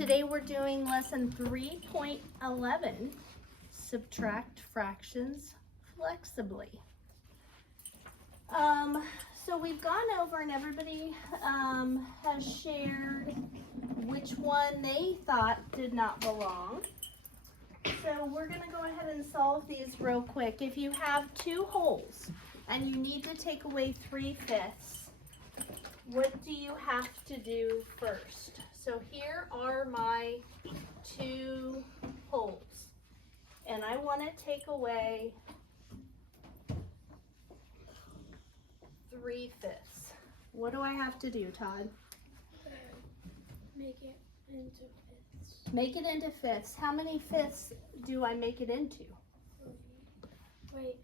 Today we're doing lesson 3.11, subtract fractions flexibly. So we've gone over and everybody has shared which one they thought did not belong. So we're going to go ahead and solve these real quick. If you have two wholes and you need to take away 3/5, what do you have to do first? So here are my two wholes, and I want to take away 3/5. What do I have to do, Todd? Make it into fifths. Make it into fifths. How many fifths do I make it into? Wait.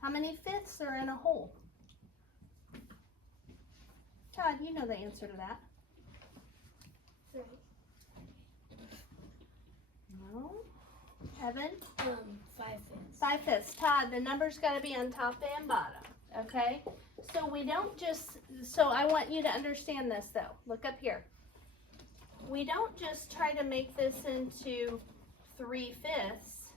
How many fifths are in a whole? Todd, you know the answer to that. Right. No. Evan? 5/5. 5/5. Todd, the number's got to be on top and bottom. Okay? So we don't just, so I want you to understand this though. Look up here. We don't just try to make this into 3/5,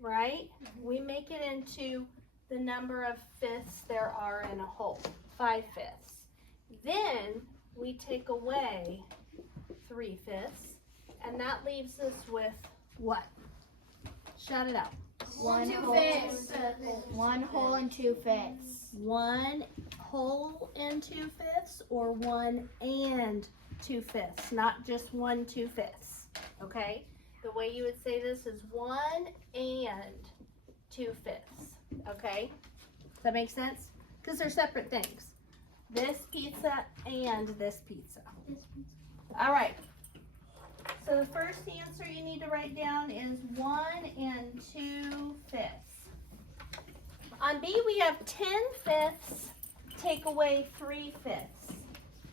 right? We make it into the number of fifths there are in a whole, 5/5. Then we take away 3/5, and that leaves us with what? Shout it out. One whole and 2/5. 1 whole and 2/5, or 1 and 2/5, not just 1 2/5. Okay? The way you would say this is 1 and 2/5. Okay? Does that make sense? Because they're separate things. This pizza and this pizza. All right. So the first answer you need to write down is 1 and 2/5. On B we have 10/5, take away 3/5.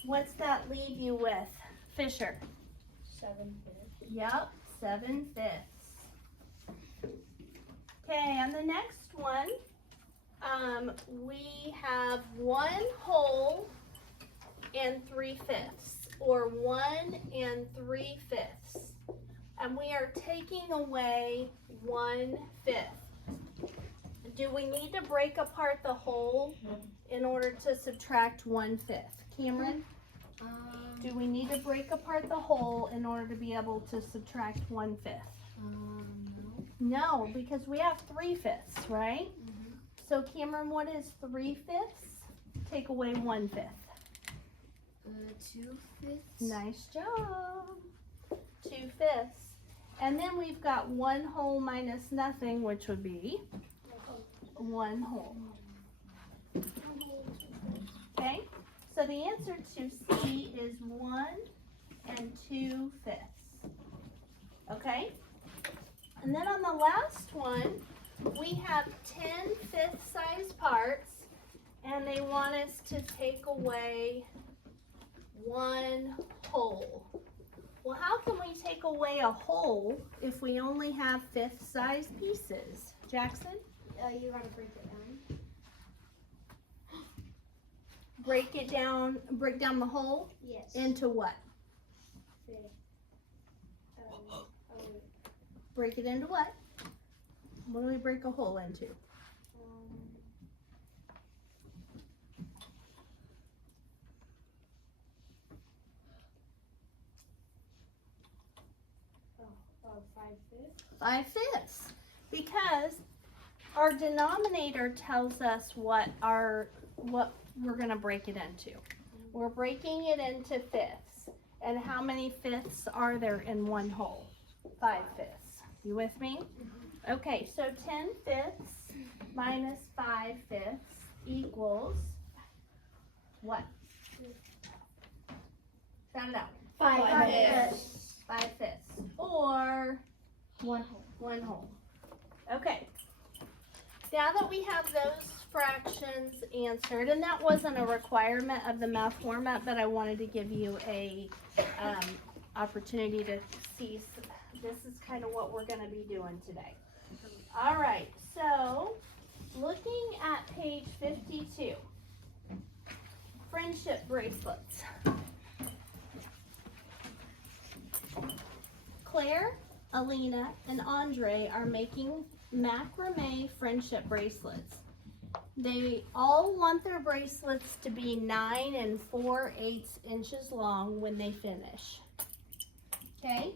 What's that leave you with, Fisher? 7/5. Yep, 7/5. Okay, on the next one, we have 1 whole and 3/5, or 1 and 3/5. And we are taking away 1/5. Do we need to break apart the whole in order to subtract 1/5? Cameron? Do we need to break apart the whole in order to be able to subtract 1/5? No, because we have 3/5, right? So Cameron, what is 3/5? Take away 1/5. 2/5. Nice job. 2/5. And then we've got 1 whole minus nothing, which would be 1 whole. Okay, so the answer to C is 1 and 2/5. Okay, and then on the last one, we have 10 fifth size parts, and they want us to take away 1 whole. Well, how can we take away a whole if we only have fifth size pieces? Jackson? You gotta break it down. Break down the whole Yes. into what? Oh, wait. Break it into what? What do we break a hole into? Oh, 5/5. 5/5. Because our denominator tells us what we're gonna break it into. We're breaking it into fifths. And how many fifths are there in 1 whole? 5/5. You with me? Okay, so 10/5 minus 5/5 equals what? Shout it out. 5/5. 5/5. Or 1 whole. 1 whole. Okay. Now that we have those fractions answered, and that wasn't a requirement of the math format, but I wanted to give you a opportunity to see. This is kind of what we're going to be doing today. All right, so looking at page 52. friendship bracelets. Claire, Alina, and Andre are making macrame friendship bracelets. They all want their bracelets to be 9 4/8 inches long when they finish. Okay?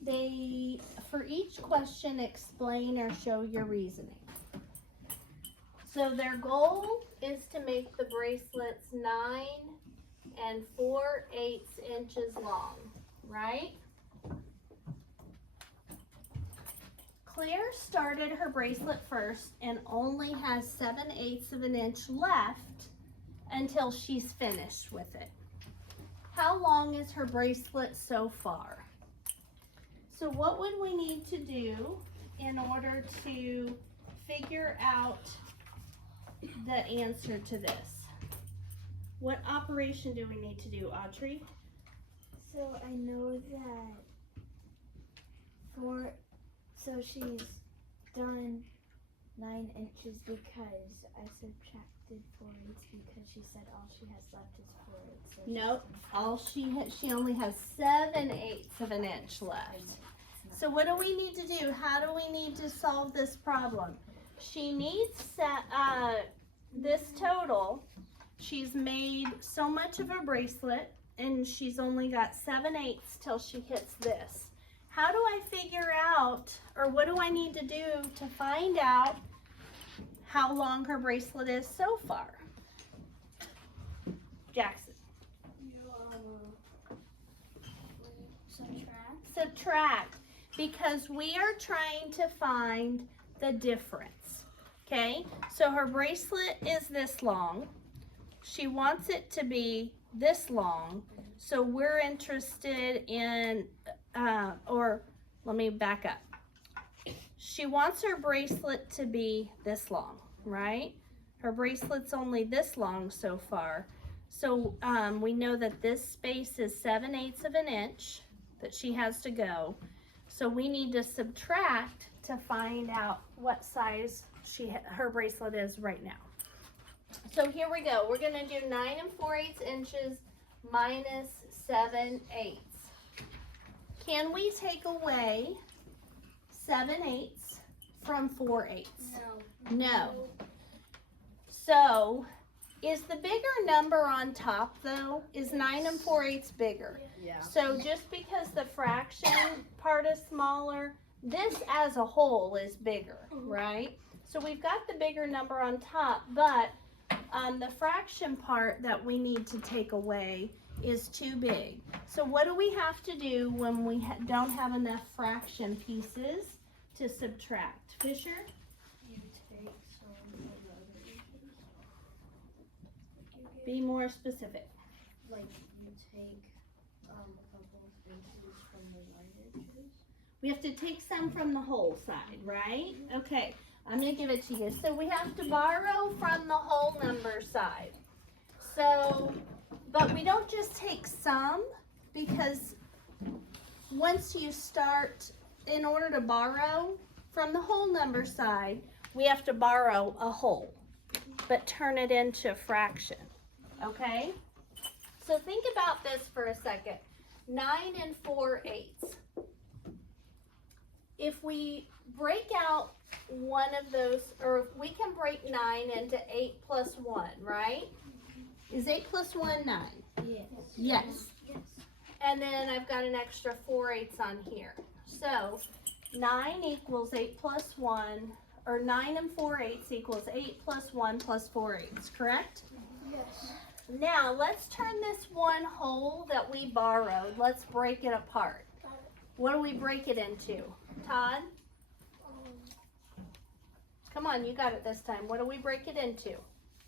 They, for each question, explain or show your reasoning. So their goal is to make the bracelets 9 4/8 inches long, right? Claire started her bracelet first and only has 7/8 of an inch left until she's finished with it. How long is her bracelet so far? So what would we need to do in order to figure out the answer to this? What operation do we need to do, Audrey? So I know that so she's done 9 inches because I subtracted 4/8 because she said all she has left is 4/8. So Nope, she only has 7/8 of an inch left. So what do we need to do? How do we need to solve this problem? She needs this total. She's made so much of a bracelet and she's only got 7/8 till she hits this. How do I figure out, or what do I need to do to find out how long her bracelet is so far? Jackson. Subtract, because we are trying to find the difference. Okay, so her bracelet is this long. She wants it to be this long, so we're interested in, or let me back up. She wants her bracelet to be this long, right? Her bracelet's only this long so far. So we know that this space is 7/8 of an inch that she has to go. So we need to subtract to find out what size her bracelet is right now. So here we go. We're gonna do 9 4/8 inches minus 7/8. Can we take away 7/8 from 4/8? No. So, is the bigger number on top though? Is 9 4/8 bigger? Yeah. So just because the fraction part is smaller, this as a whole is bigger, right? So we've got the bigger number on top, but the fraction part that we need to take away is too big. So what do we have to do when we don't have enough fraction pieces to subtract? Fisher? You take some of the other inches. Be more specific. Like you take a couple of inches from the right edges. We have to take some from the whole side, right? Okay, I'm gonna give it to you. So we have to borrow from the whole number side. So, but we don't just take some, because once you start, in order to borrow from the whole number side, we have to borrow a whole, but turn it into a fraction, okay? So think about this for a second. 9 4/8. If we break out one of those, or we can break 9 into 8 plus 1, right? Is 8 plus 1 9? Yes. Yes. And then I've got an extra 4/8 on here. So 9 equals 8 plus 1, or 9 4/8 equals 8 plus 1 plus 4/8, correct? Yes. Now let's turn this one whole that we borrowed, let's break it apart. What do we break it into? Todd? Come on, you got it this time. What do we break it into?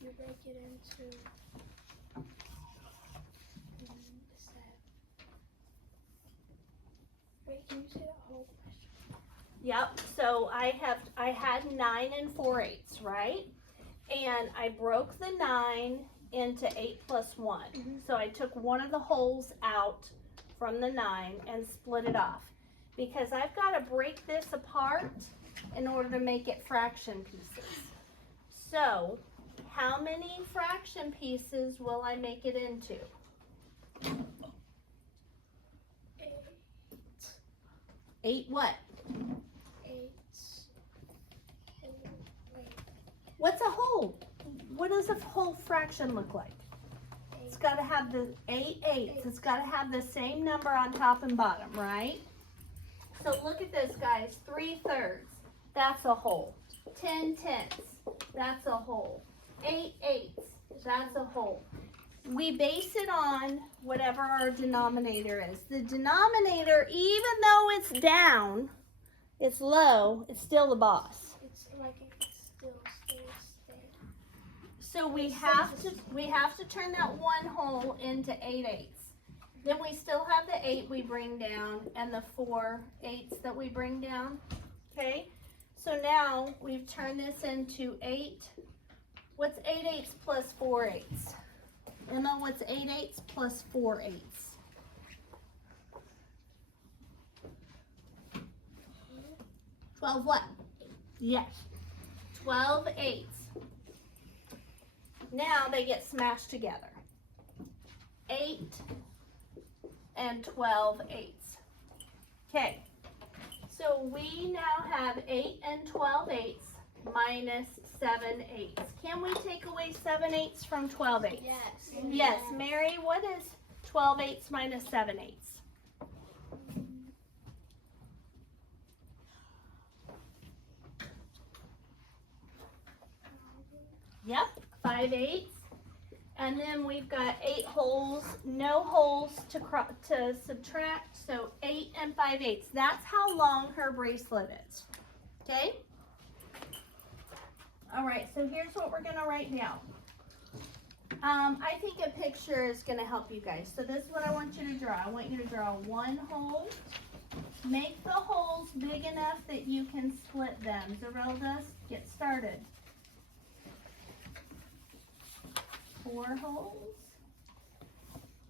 You break it into. Wait, can you say the whole question? Yep, so I had 9 4/8, right? And I broke the 9 into 8 plus 1. So I took one of the holes out from the 9 and split it off. Because I've got to break this apart in order to make it fraction pieces. So how many fraction pieces will I make it into? 8 what? 8. What's a whole? What does a whole fraction look like? It's got to have the 8 eighths. It's got to have the same number on top and bottom, right? So look at this, guys. 3/3. That's a whole. 10 tenths. That's a whole. 8 eighths. That's a whole. We base it on whatever our denominator is. The denominator, even though it's down, it's low, it's still the boss. It's like it still stays there. So we have to turn that one whole into 8 eighths. Then we still have the 8 we bring down and the 4 eighths that we bring down. Okay? So now we've turned this into 8. What's 8 eighths plus 4 eighths? Emma, what's 8 eighths plus 4 eighths? 12 what? Yes. 12 eighths. Now they get smashed together. 8 and 12 eighths. Okay. So we now have 8 and 12 eighths minus 7 eighths. Can we take away 7 eighths from 12 eighths? Yes. Yes. Mary, what is 12 eighths minus 7 eighths? Yep, 5 eighths. And then we've got 8 holes, no holes to subtract, so 8 and 5 eighths. That's how long her bracelet is. Okay? All right, so here's what we're gonna write down. I think a picture is gonna help you guys. So this is what I want you to draw. I want you to draw one hole. Make the holes big enough that you can split them. Zerelda, get started. 4 holes,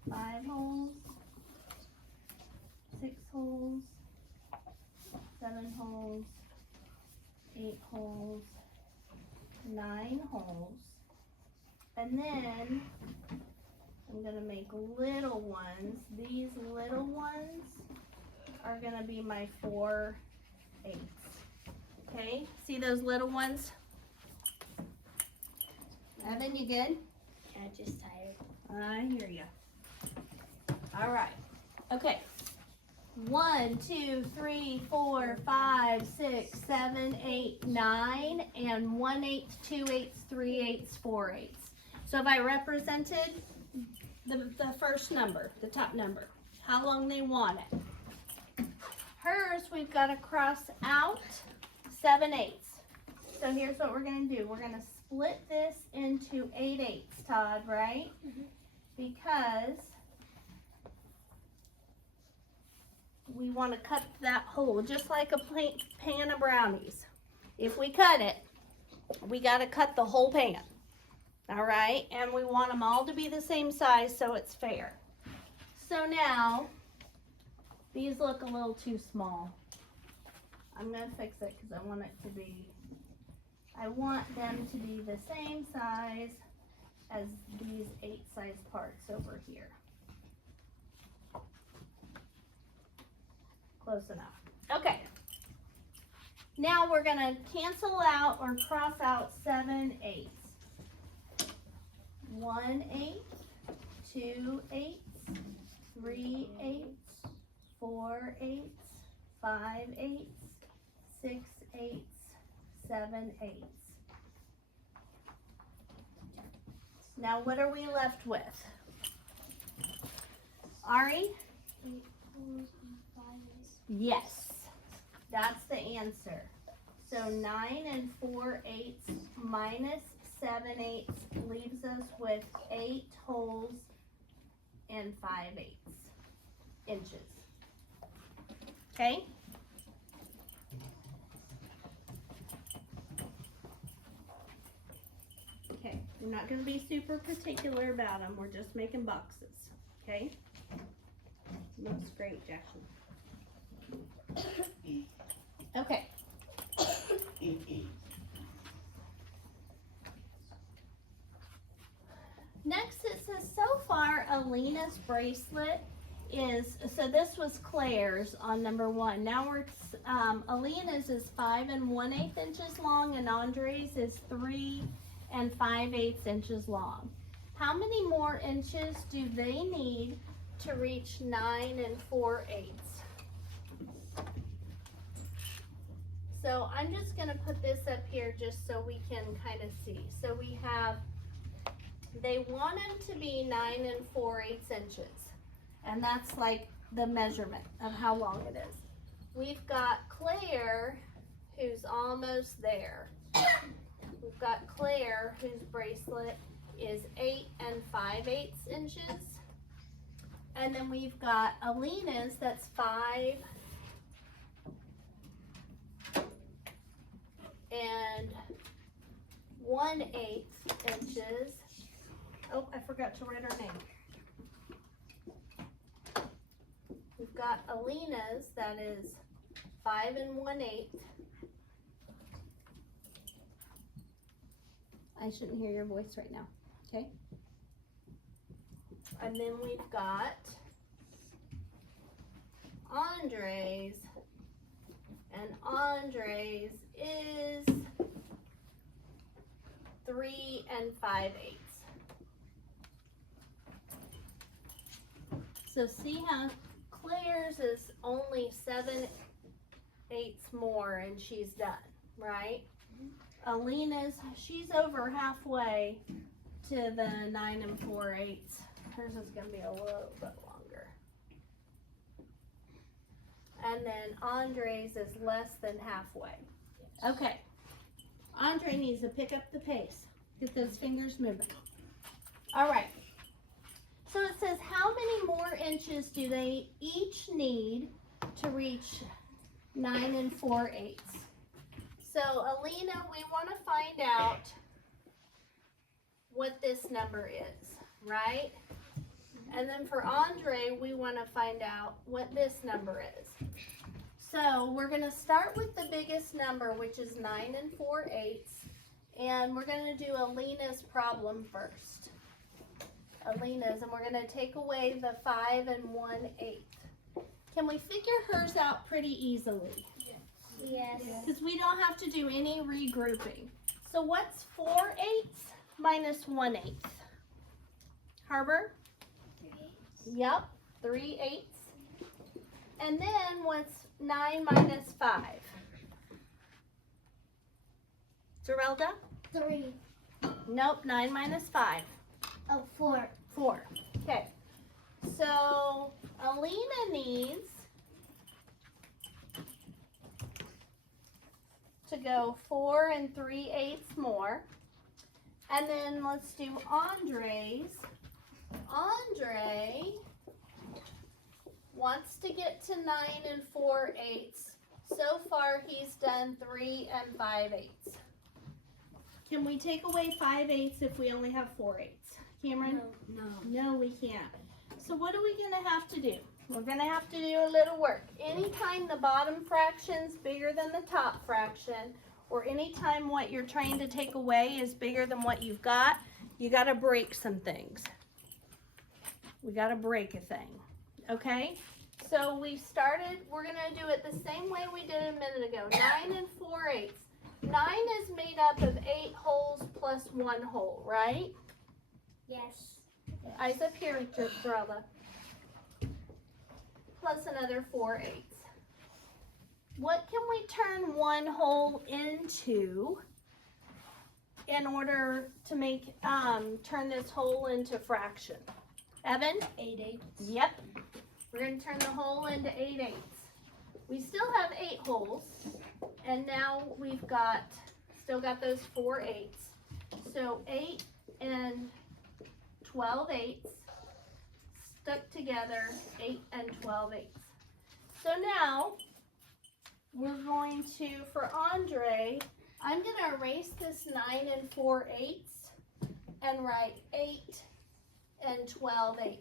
5 holes, 6 holes, 7 holes, 8 holes, 9 holes, and then I'm going to make little ones. These little ones are going to be my 4 eighths. Okay, see those little ones? Evan, you good? I'm just tired. I hear you. All right. Okay. 1, 2, 3, 4, 5, 6, 7, 8, 9, and 1/8, 2/8, 3/8, 4/8. So if I represented the first number, the top number, how long they want it. Hers, we've got to cross out 7 eighths. So here's what we're going to do. We're going to split this into 8 eighths, Todd, right? Mhm. Because we want to cut that hole just like a pan of brownies. If we cut it, we got to cut the whole pan. All right? And we want them all to be the same size so it's fair. So now, these look a little too small. I'm going to fix it because I want it to be, I want them to be the same size as these 8 size parts over here. Close enough. Okay. Now we're going to cancel out or cross out 7 eighths. 1/8, 2/8, 3/8, 4/8, 5/8, 6/8, 7/8. Now what are we left with? Ari? 8 holes and 5 eighths. Yes, that's the answer. So 9 4/8 minus 7/8 leaves us with 8 holes and 5/8 inches. Okay? Okay, we're not going to be super particular about them. We're just making boxes. Okay? Looks great, Jackson. Okay. Next it says, so far Alina's bracelet is, so this was Claire's on number 1. Now we're, Alina's is 5 1/8 inches long and Andre's is 3 5/8 inches long. How many more inches do they need to reach 9 4/8? So I'm just gonna put this up here just so we can kind of see. So we have, they want them to be 9 4/8 inches. And that's like the measurement of how long it is. We've got Claire, who's almost there. We've got Claire, whose bracelet is 8 5/8 inches. And then we've got Alina's, that's 5 1/8 inches. Oh, I forgot to write her name. We've got Alina's, that is 5 1/8. I shouldn't hear your voice right now, okay? And then we've got Andre's, and Andre's is 3 5/8. So see how Claire's is only 7/8 more and she's done, right? Alina's, she's over halfway to the 9 4/8. Hers is gonna be a little bit longer. And then Andre's is less than halfway. Okay. Andre needs to pick up the pace. Get those fingers moving. All right. So it says, how many more inches do they each need to reach 9 4/8? So Alina, we want to find out what this number is, right? And then for Andre, we want to find out what this number is. So we're going to start with the biggest number, which is 9 4/8. And we're going to do Alina's problem first. Alina's, and we're going to take away the 5 1/8. Can we figure hers out pretty easily? Yes. Because we don't have to do any regrouping. So what's 4/8 minus 1/8? Harbor? 3/8. Yep, 3/8. And then what's 9 minus 5? Zerelda? 3. Nope, 9 minus 5. Oh, 4. 4. Okay. So Alina needs to go 4 3/8 more. And then let's do Andre's. Andre wants to get to 9 4/8. So far he's done 3 5/8. Can we take away 5/8 if we only have 4/8? Cameron? No, we can't. So what are we going to have to do? We're going to have to do a little work. Anytime the bottom fraction's bigger than the top fraction, or anytime what you're trying to take away is bigger than what you've got, you got to break some things. We got to break a thing. Okay? So we started, we're going to do it the same way we did a minute ago. 9 4/8. 9 is made up of 8 holes plus 1 hole, right? Yes. Eyes up here, Geralda. Plus another 4/8. What can we turn 1 hole into in order to make, turn this hole into fraction? Evan? 8/8. Yep. We're going to turn the hole into 8/8. We still have 8 holes, and now we've got, still got those 4/8. So 8 12/8 stuck together, 8 12/8. So now we're going to, for Andre, I'm going to erase this 9 4/8 and write 8 12/8.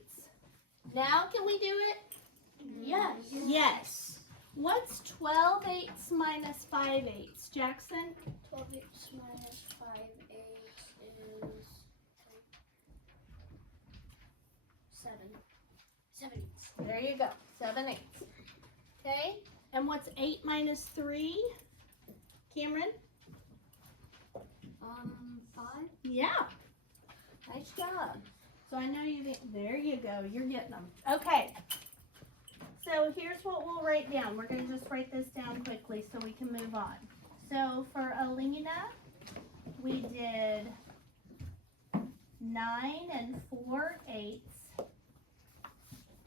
Now can we do it? Yes. Yes. What's 12/8 minus 5/8? Jackson? 12/8 minus 5/8 is 7 eighths. There you go, 7/8. Okay, and what's 8 minus 3? Cameron? 5. Yeah. Nice job. So I know there you go, you're getting them. Okay. So here's what we'll write down. We're going to just write this down quickly so we can move on. So for Alina, we did 9 4/8.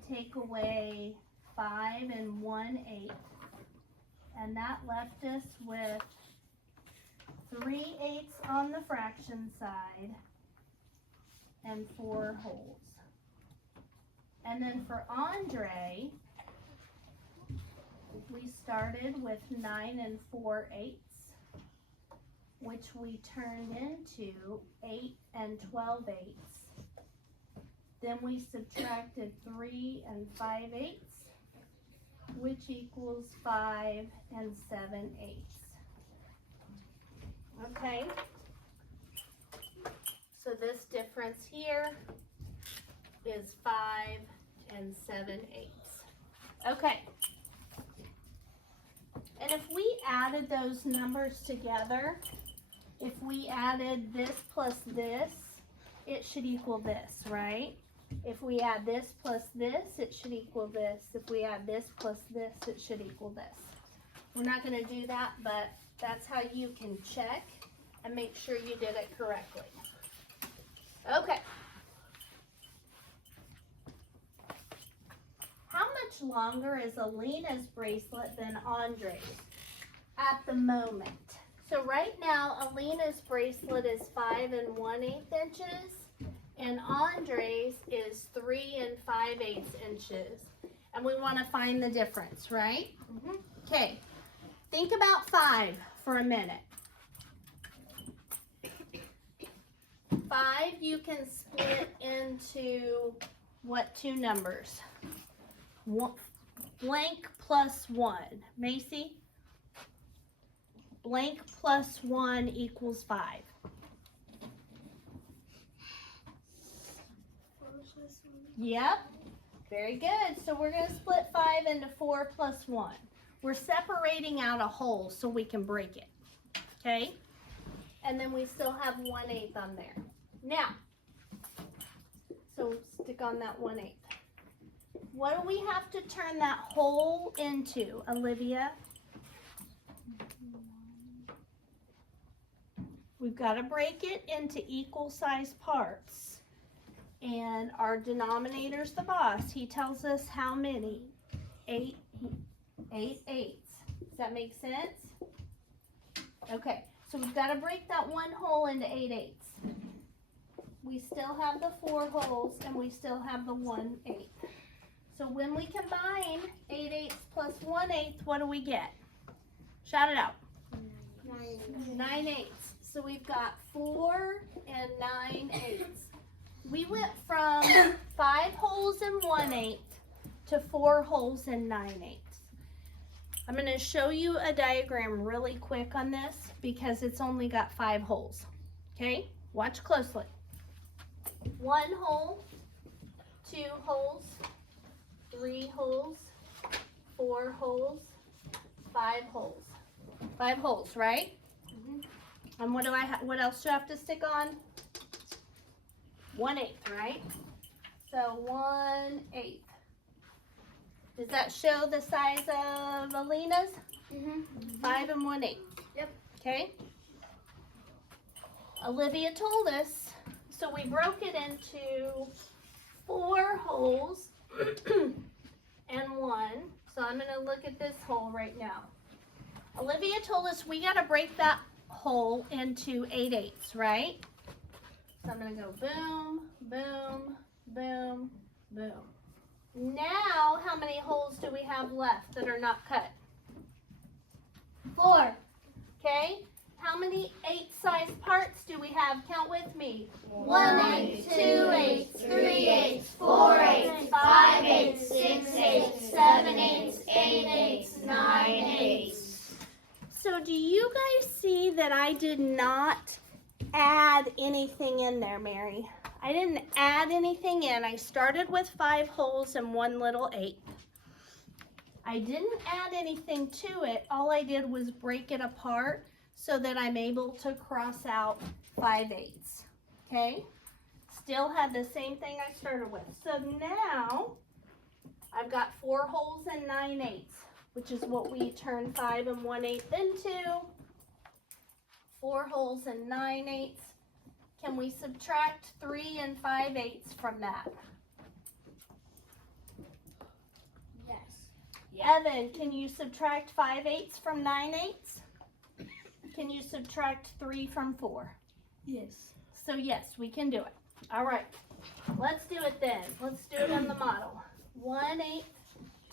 Take away 5 1/8. And that left us with 3/8 on the fraction side and 4 wholes. And then for Andre, we started with 9 4/8, which we turned into 8 12/8. Then we subtracted 3 5/8, which equals 5 7/8. Okay, so this difference here is 5 7/8. Okay, and if we added those numbers together, if we added this plus this, it should equal this, right? If we add this plus this, it should equal this. If we add this plus this, it should equal this. We're not going to do that, but that's how you can check and make sure you did it correctly. Okay. How much longer is Alina's bracelet than Andre's at the moment? So right now, Alina's bracelet is 5 1/8 inches, and Andre's is 3 5/8 inches. And we want to find the difference, right? Okay. Think about 5 for a minute. 5 you can split into what two numbers? Blank plus 1. Macy? Blank plus 1 equals 5. 4 plus 1. Yep. Very good. So we're going to split 5 into 4 plus 1. We're separating out a whole so we can break it. Okay? And then we still have 1/8 on there. Now, so stick on that 1/8. What do we have to turn that whole into, Olivia? We've got to break it into equal sized parts. And our denominator's the boss. He tells us how many. 8 eighths. Does that make sense? Okay, so we've got to break that one whole into 8 eighths. We still have the 4 wholes and we still have the 1/8. So when we combine 8 eighths plus 1/8, what do we get? Shout it out. 9 eighths. So we've got 4 and 9 eighths. We went from 5 holes and 1/8 to 4 holes and 9 eighths. I'm going to show you a diagram really quick on this because it's only got 5 holes. Okay, watch closely. 1 hole, 2 holes, 3 holes, 4 holes, 5 holes. 5 holes, right? And what else do I have to stick on? 1/8, right? So 1/8. Does that show the size of Alina's? 5 1/8. Yep. Okay. Olivia told us, so we broke it into 4 holes and 1. So I'm going to look at this hole right now. Olivia told us we got to break that hole into 8 eighths, right? So I'm going to go boom, boom, boom, boom. Now, how many holes do we have left that are not cut? 4. Okay. How many 8-sized parts do we have? Count with me. 1/8, 2/8, 3/8, 4/8, 5/8, 6/8, 7/8, 8/8, 9/8. So do you guys see that I did not add anything in there, Mary? I didn't add anything in. I started with 5 holes and 1 little 1/8. I didn't add anything to it. All I did was break it apart so that I'm able to cross out 5/8. Okay? Still had the same thing I started with. So now I've got 4 holes and 9/8, which is what we turn 5 and 1/8 into. 4 holes and 9/8. Can we subtract 3 and 5/8 from that? Yes. Evan, can you subtract 5/8 from 9/8? Can you subtract 3 from 4? Yes. So yes, we can do it. All right, let's do it then. Let's do it on the model. 1/8,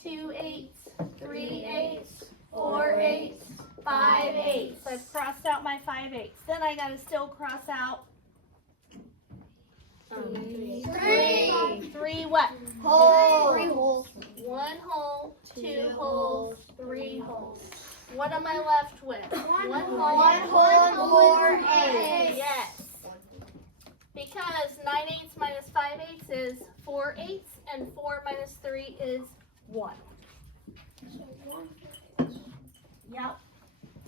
2/8, 3/8, 4/8, 5/8. I've crossed out my 5/8. Then I gotta still cross out 3 what? Holes. 3 holes. 1 hole, 2 holes, 3 holes. What am I left with? 1 hole, 1 hole, 4/8. Yes. Because 9/8 minus 5/8 is 4/8, and 4 minus 3 is 1. Yep.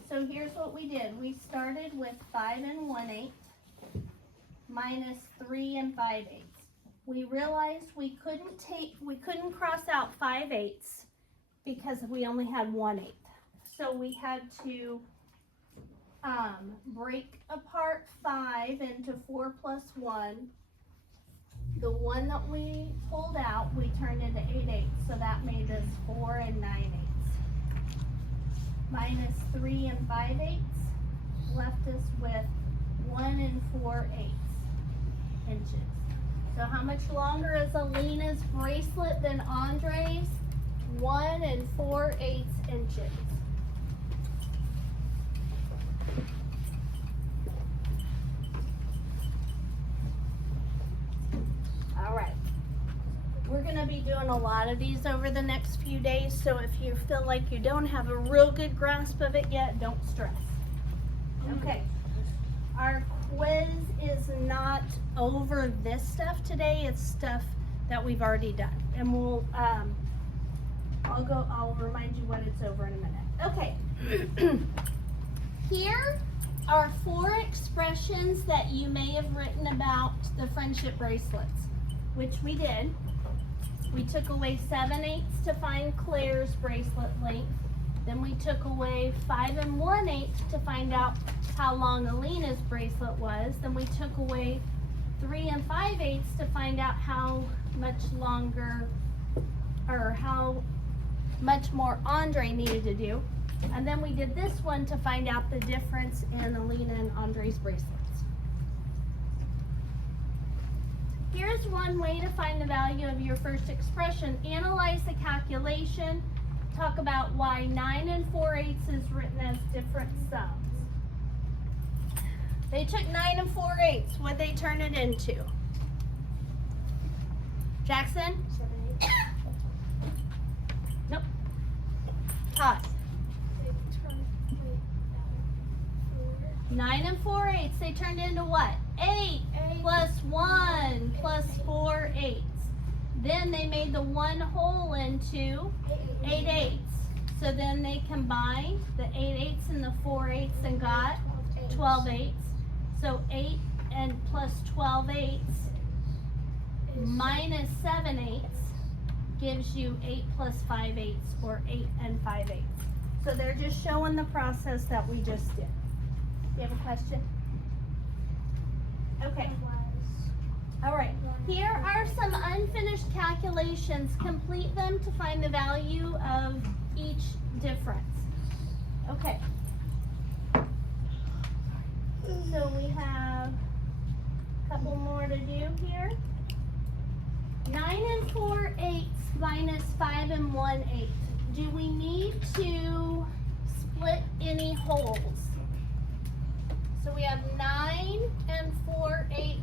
So here's what we did. We started with 5 and 1/8 minus 3 and 5/8. We realized we couldn't cross out 5/8 because we only had 1/8. So we had to break apart 5 into 4 plus 1. The one that we pulled out, we turned into 8/8, so that made us 4 and 9/8. Minus 3 and 5/8 left us with 1 and 4/8 inches. So how much longer is Alina's bracelet than Andre's? 1 and 4/8 inches. All right. We're going to be doing a lot of these over the next few days, so if you feel like you don't have a real good grasp of it yet, don't stress. Okay. Our quiz is not over this stuff today. It's stuff that we've already done. And I'll remind you what it's over in a minute. Okay. Here are 4 expressions that you may have written about the friendship bracelets, which we did. We took away 7/8 to find Claire's bracelet length. Then we took away 5 and 1/8 to find out how long Alina's bracelet was. Then we took away 3 and 5/8 to find out how much longer or how much more Andre needed to do. And then we did this one to find out the difference in Alina and Andre's bracelets. Here's one way to find the value of your first expression. Analyze the calculation. Talk about why 9 and 4/8 is written as different sums. They took 9 and 4/8. What'd they turn it into? Jackson? 7/8. Nope. Todd? 9 and 4/8. They turned into what? 8 plus 1 plus 4/8. Then they made the 1 hole into 8/8. So then they combined the 8/8 and the 4/8 and got 12/8. So 8 and plus 12/8 minus 7/8 gives you 8 plus 5/8 or 8 and 5/8. So they're just showing the process that we just did. You have a question? Okay. All right. Here are some unfinished calculations. Complete them to find the value of each difference. Okay. So we have a couple more to do here. 9 and 4/8 minus 5 and 1/8. Do we need to split any holes? So we have 9 and 4/8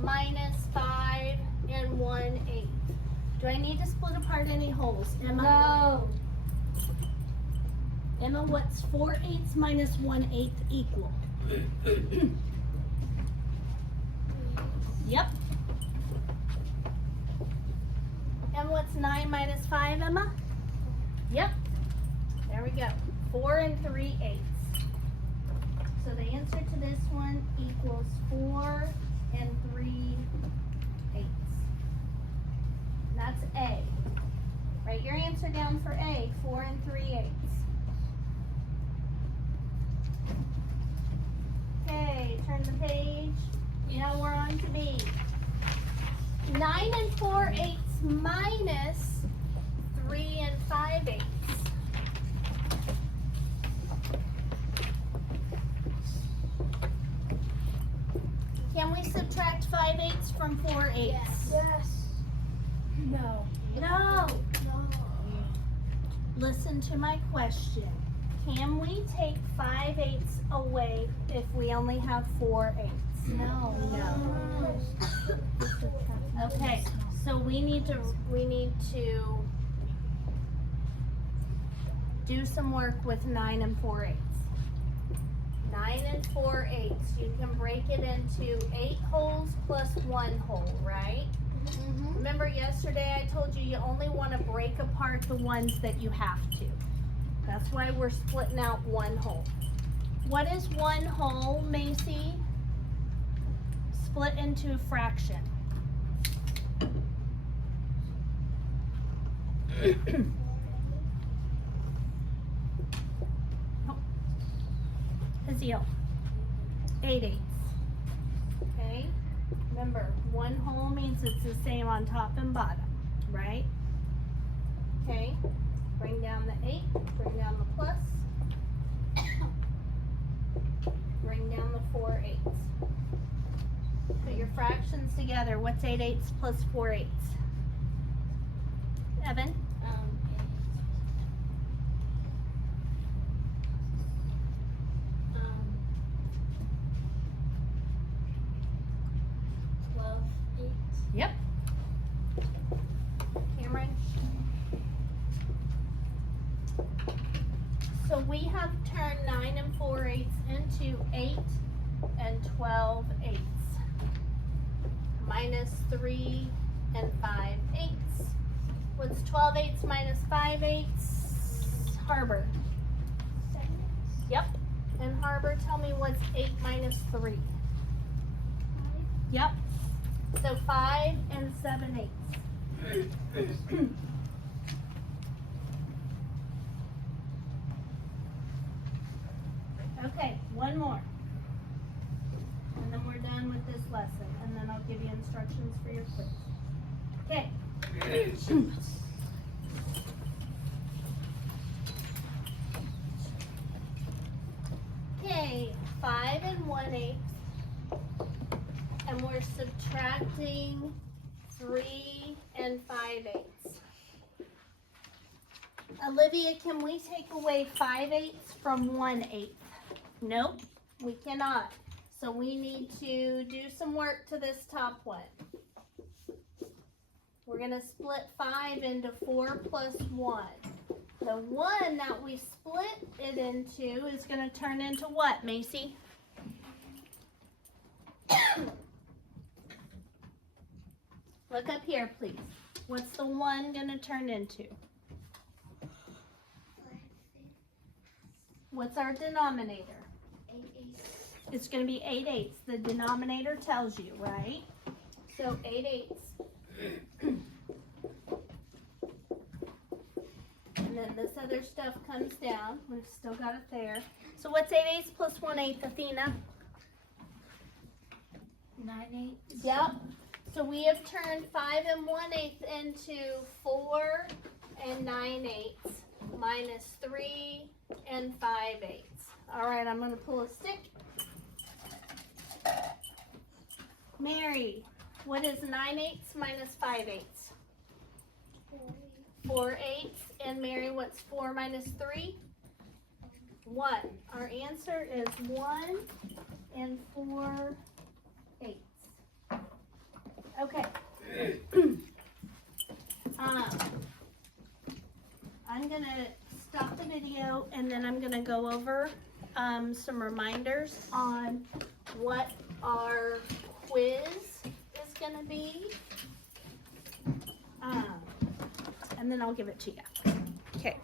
minus 5 and 1/8. Do I need to split apart any holes? Emma? No. Emma, what's 4/8 minus 1/8 equal? Yep. down what's 9 minus 5, Emma? Yep. There we go. 4 3/8. So the answer to this one equals 4 3/8. That's A. Write your answer down for A, 4 3/8. Okay, turn the page. Now we're on to B. 9 4/8 minus 3 5/8. Can we subtract 5/8 from 4/8? Yes. No. No. Listen to my question. Can we take 5/8 away if we only have 4/8? No. No. Okay, so we need to do some work with 9 4/8. 9 4/8. You can break it into 8 wholes plus 1 whole, right? Mm-hmm. Remember yesterday I told you only want to break apart the ones that you have to. That's why we're splitting out 1 whole. What is 1 whole, Macy? Split into a fraction. Haziel. 8/8. Okay? Remember, 1 whole means it's the same on top and bottom, right? Okay? Bring down the 8, bring down the plus. Bring down the 4/8. Put your fractions together. What's 8/8 plus 4/8? Evan? 12/8. Yep. Cameron? So we have turned 9 4/8 into 8 12/8. Minus 3 5/8. What's 12/8 minus 5/8? Harbor. Yep. And Harbor, tell me what's 8 minus 3? Yep. So 5 7/8. Okay, one more. And then we're done with this lesson. And then I'll give you instructions for your quiz. Okay. Okay, 5 1/8. And we're subtracting 3 5/8. Olivia, can we take away 5/8 from 1/8? Nope, we cannot. So we need to do some work to this top one. We're going to split 5 into 4 plus 1. The 1 that we split it into is going to turn into what, Macy? Look up here, please. What's the 1 going to turn into? What's our denominator? 8/8. It's going to be 8/8. The denominator tells you, right? So 8/8. And then this other stuff comes down. We've still got it there. So what's 8/8 plus 1/8, Athena? 9/8. Yep. So we have turned 5 1/8 into 4 9/8 minus 3 5/8. All right, I'm going to pull a stick. Mary, what is 9/8 minus 5/8? 4/8. And Mary, what's 4 minus 3? 1. Our answer is 1 4/8. Okay. I'm going to stop the video and then I'm going to go over some reminders on what our quiz is going to be. and then I'll give it to you. Okay.